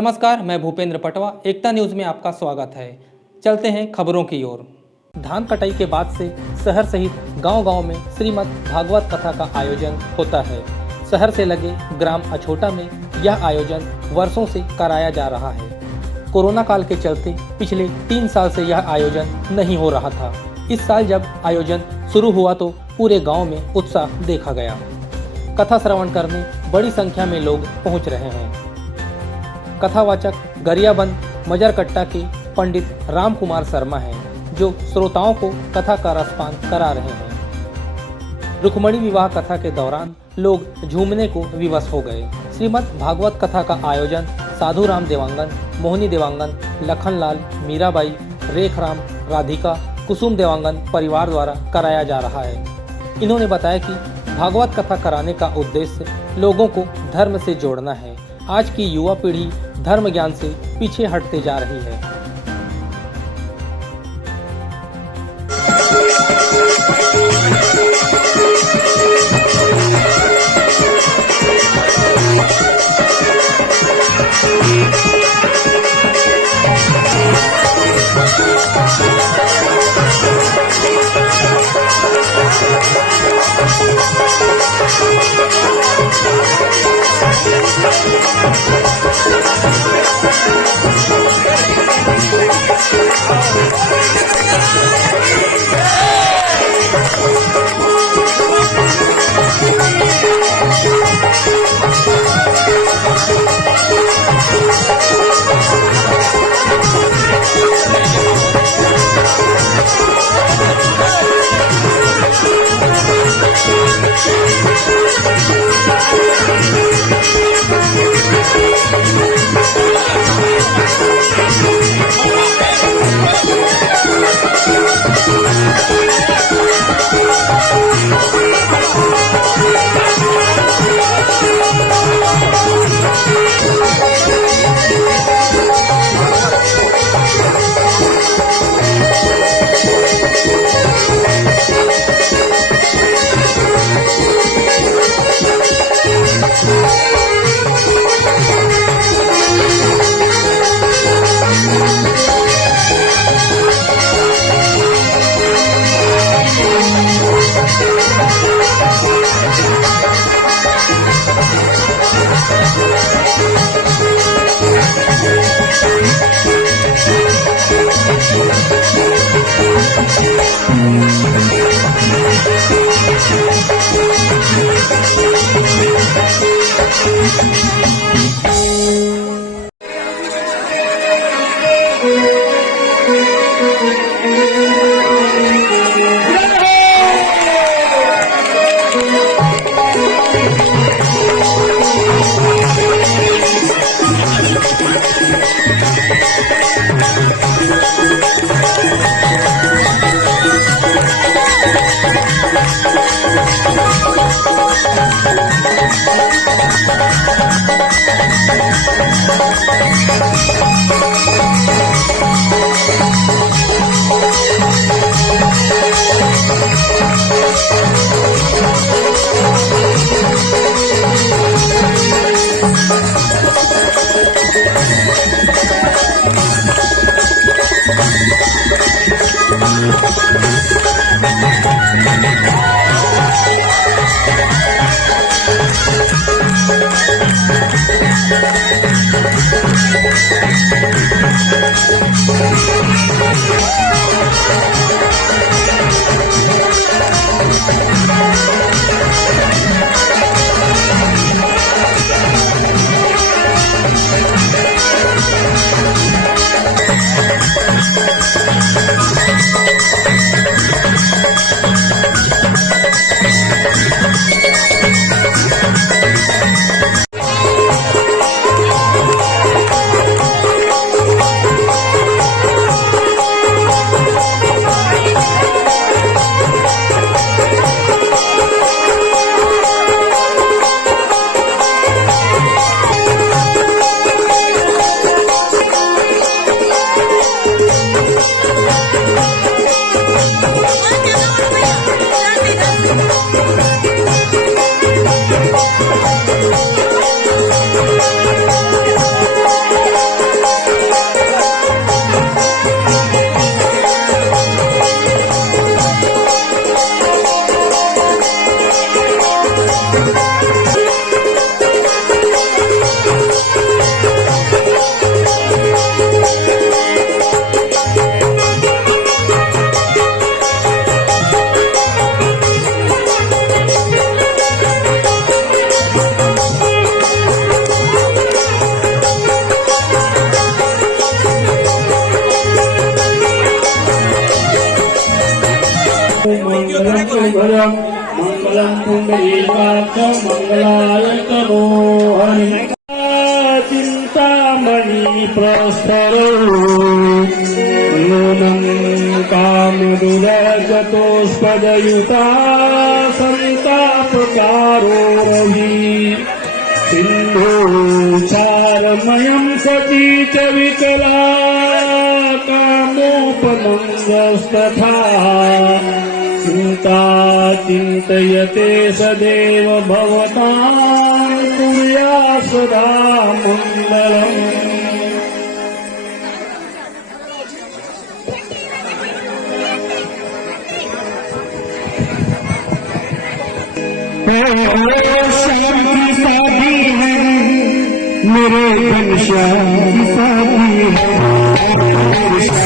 नमस्कार, मैं भूपेंद्र पटवा। एकता न्यूज़ में आपका स्वागत है। चलते हैं खबरों की ओर। धान कटाई के बाद से शहर सहित गांव-गांव में श्रीमद् भागवत कथा का आयोजन होता है। शहर से लगे ग्राम अछोटा में यह आयोजन वर्षों से कराया जा रहा है। कोरोना काल के चलते पिछले 3 साल से यह आयोजन नहीं हो रहा था। इस साल जब आयोजन शुरू हुआ तो पूरे गाँव में उत्साह देखा गया। कथा श्रवण करने बड़ी संख्या में लोग पहुँच रहे हैं। कथावाचक गरियाबंद मजरकट्टा के पंडित राम कुमार शर्मा हैं, जो श्रोताओं को कथा का रसपान करा रहे हैं। रुक्मणी विवाह कथा के दौरान लोग झूमने को विवश हो गए। श्रीमद् भागवत कथा का आयोजन साधु राम देवांगन, मोहिनी देवांगन, लखनलाल, मीराबाई, रेखराम, राधिका, कुसुम देवांगन परिवार द्वारा कराया जा रहा है। इन्होंने बताया कि भागवत कथा कराने का उद्देश्य लोगों को धर्म से जोड़ना है। आज की युवा पीढ़ी धर्म ज्ञान से पीछे हटते जा रही है। मंगलम मंगलम पुंडरीकाक्षं मंगलाय तनो हरि चिंतामणि प्रस्तरो नूनं कामदुरचतुष्पदयुता संतापकारो रवि सिन्धुचारमयं सती च विकला कामोपमङ्गस्तथा चिन्ता चिन्तयते सदैव भवतां कुर्या सदा मङ्गलम्। श्याम की शादी है मेरे घनश्याम की शादी है मेरे श्याम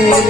की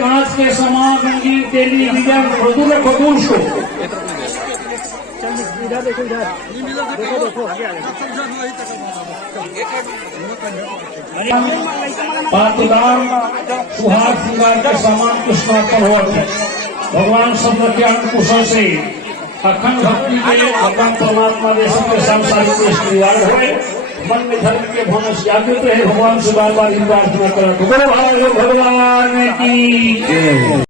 कांच के समान रंगीन टेलीविजन मधुर बधूर शो पात्रदान सुहाग श्रृंगार के समान कृष्णार्पण हुआ है। भगवान शब्द के अंकुशों से अखंड भक्ति के भगवान परमात्मा देश के सांसारिक निवार हुए। मन में धर्म के भावना जागृत रहे। भगवान से बार बार प्रार्थना करो। बोलो भाई भगवान की जय।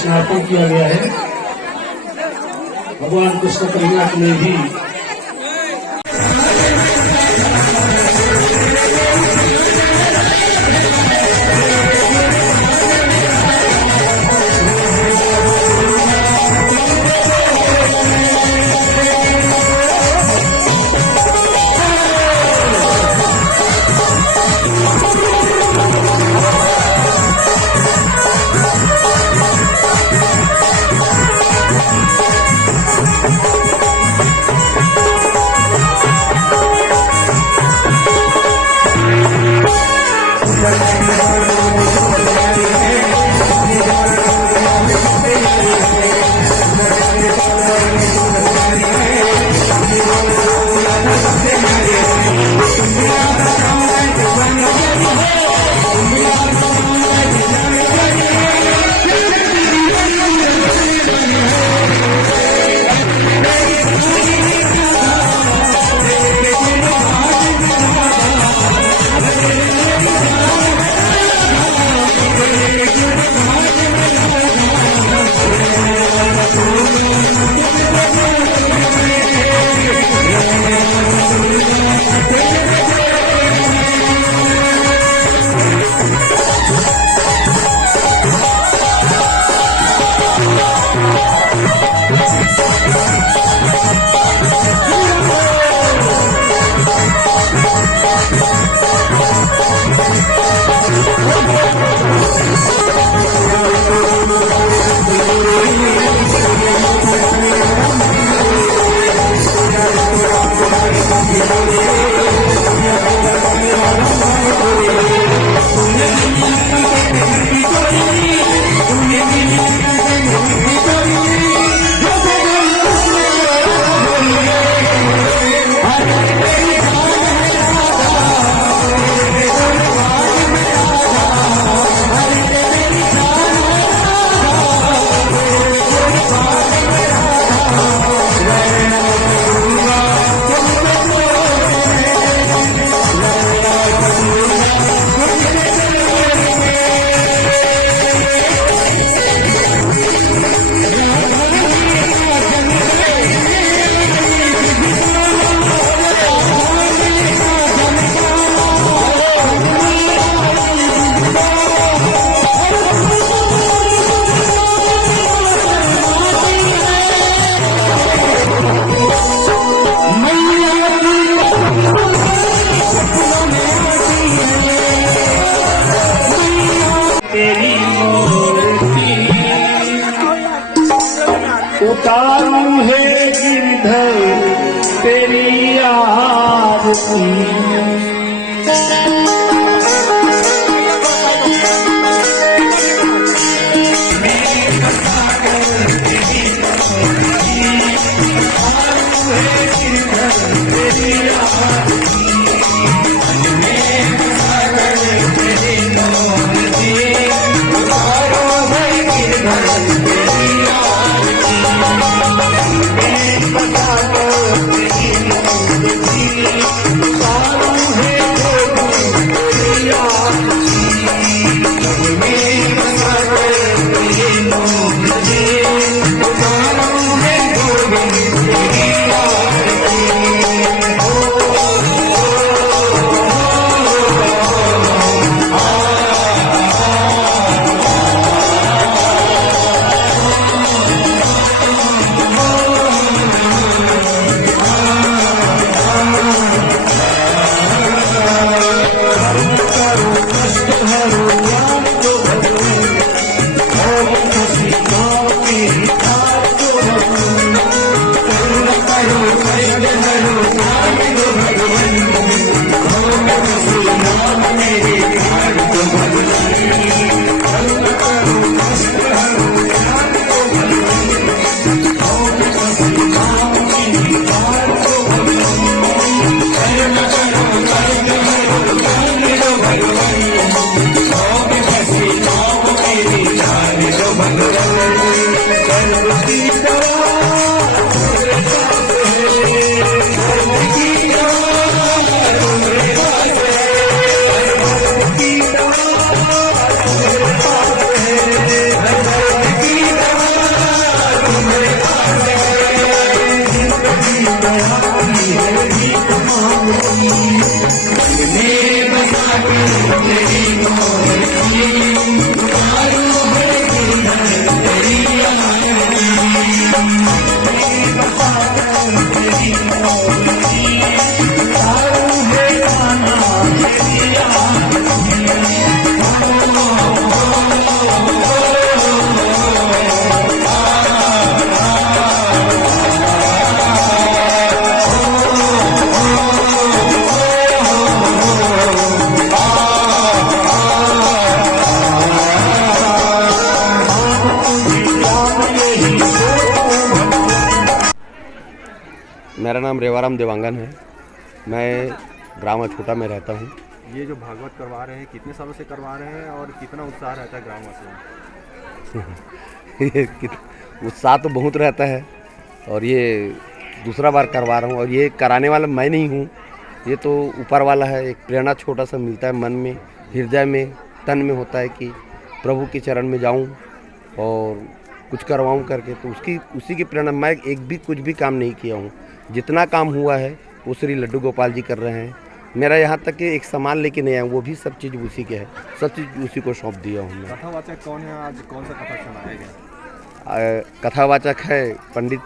स्नापन किया गया है। भगवान कृष्ण कन्हैया ने भी नाम रेवाराम देवांगन है। मैं ग्राम अछोटा में रहता हूँ। ये जो भागवत करवा रहे हैं कितने सालों से करवा रहे हैं और कितना उत्साह रहता है ग्रामवासियों में? उत्साह तो बहुत रहता है और ये दूसरा बार करवा रहा हूँ और ये कराने वाला मैं नहीं हूँ, ये तो ऊपर वाला है। एक प्रेरणा छोटा सा मिलता है मन में, हृदय में, तन में होता है कि प्रभु के चरण में जाऊँ और कुछ करवाऊँ करके, तो उसी की प्रेरणा। मैं एक भी कुछ भी काम नहीं किया हूँ, जितना काम हुआ है वो श्री लड्डू गोपाल जी कर रहे हैं। मेरा यहाँ तक कि एक सामान लेके नहीं आया, वो भी सब चीज़ उसी के है, सब चीज़ उसी को सौंप दिया हूँ मैं। कथावाचक कौन है? आज कौन सा कथा सुनाया गया? कथावाचक है पंडित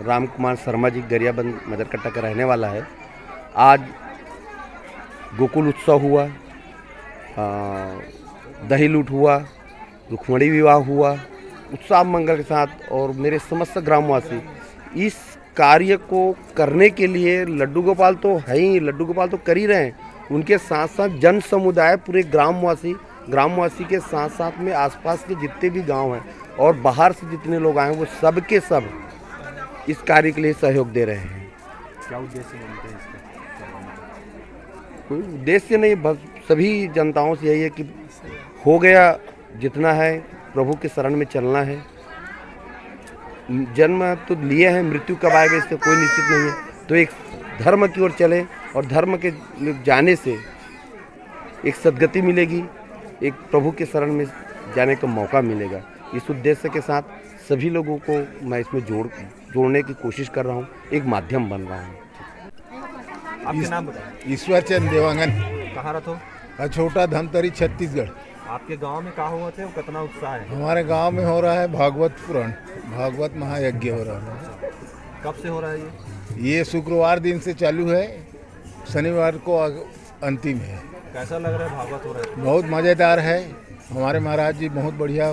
राम कुमार शर्मा जी, गरियाबंद मजरकट्टा का रहने वाला है। आज गोकुल उत्सव हुआ, दही लूट हुआ, रुक्मणी विवाह हुआ, उत्साह मंगल के साथ, और मेरे समस्त ग्रामवासी इस कार्य को करने के लिए, लड्डू गोपाल तो है ही, लड्डू गोपाल तो कर ही रहे हैं, उनके साथ साथ जन समुदाय, पूरे ग्रामवासी के साथ साथ में आसपास के जितने भी गांव हैं और बाहर से जितने लोग आए हैं, वो सब के सब इस कार्य के लिए सहयोग दे रहे हैं। क्या उद्देश्य मानते हैं इसका? कोई उद्देश्य नहीं, बस सभी जनताओं से यही है कि हो गया जितना है, प्रभु के शरण में चलना है। जन्म तो लिए हैं, मृत्यु कब आएगा इससे कोई निश्चित नहीं है, तो एक धर्म की ओर चले और धर्म के जाने से एक सद्गति मिलेगी, एक प्रभु के शरण में जाने का मौका मिलेगा। इस उद्देश्य के साथ सभी लोगों को मैं इसमें जोड़ने की कोशिश कर रहा हूँ, एक माध्यम बन रहा हूँ। आपके नाम बताएं। ईश्वर चंद देवांगन, कहाँ रहते हो? अछोटा धमतरी छत्तीसगढ़। आपके गांव में कहाँ हुआ थे और कितना उत्साह है? हमारे गांव में हो रहा है भागवत पुराण, भागवत महायज्ञ हो रहा है। कब से हो रहा है ये शुक्रवार दिन से चालू है, शनिवार को अंतिम है। कैसा लग रहा है भागवत हो रहा है? बहुत मज़ेदार है। हमारे महाराज जी बहुत बढ़िया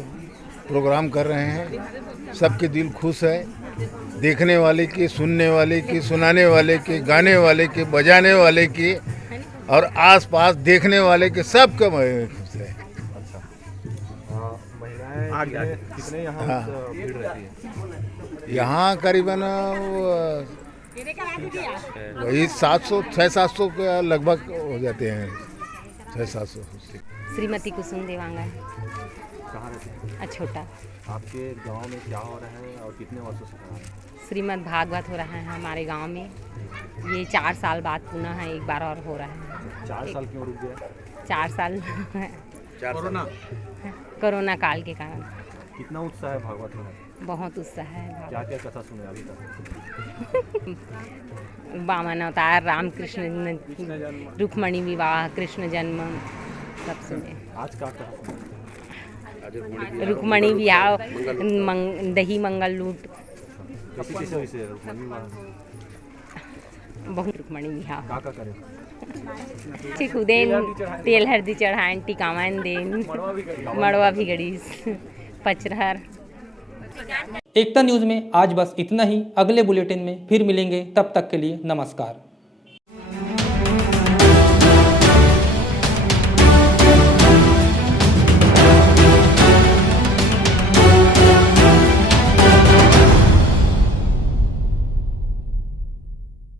प्रोग्राम कर रहे हैं, सबके दिल खुश है, देखने वाले की, सुनने वाले की, सुनाने वाले की, गाने वाले की, बजाने वाले की, और आसपास देखने वाले के सब का खुश है। महिलाएं कितने यहाँ भीड़ रहती है? यहाँ करीबन वही 600-700 के लगभग हो जाते हैं, 600-700। श्रीमती कुसुम देवांगन, कहाँ रहते हैं? अछोटा। आपके गांव में क्या हो रहा है और कितने वर्षों से हो रहा है? श्रीमद् भागवत हो रहा है हमारे गांव में। ये 4 साल बाद पुनः है, एक बार और हो रहा है। 4 साल क्यों रुक गया? 4 साल कोरोना काल के कारण। कितना उत्साह है भागवत में? बहुत उत्साह है। क्या क्या कथा सुने अभी तक? वामन अवतार, राम कृष्ण, रुक्मणी विवाह, कृष्ण जन्म, सब सुने। आज का कथा सुने? रुक्मणी विवाह, दही मंगल लूट, किसी विषय रुक्मणी विवाह? बहुत रुक्मणी विवाह। का करें? चिकुदेन, तेल हल्दी चढ़ाएं, टिकावन देन, मड़वा भी गड़ीस, पचरहर। एकता न्यूज़ में आज बस इतना ही। अगले बुलेटिन में फिर मिलेंगे, तब तक के लिए नमस्कार।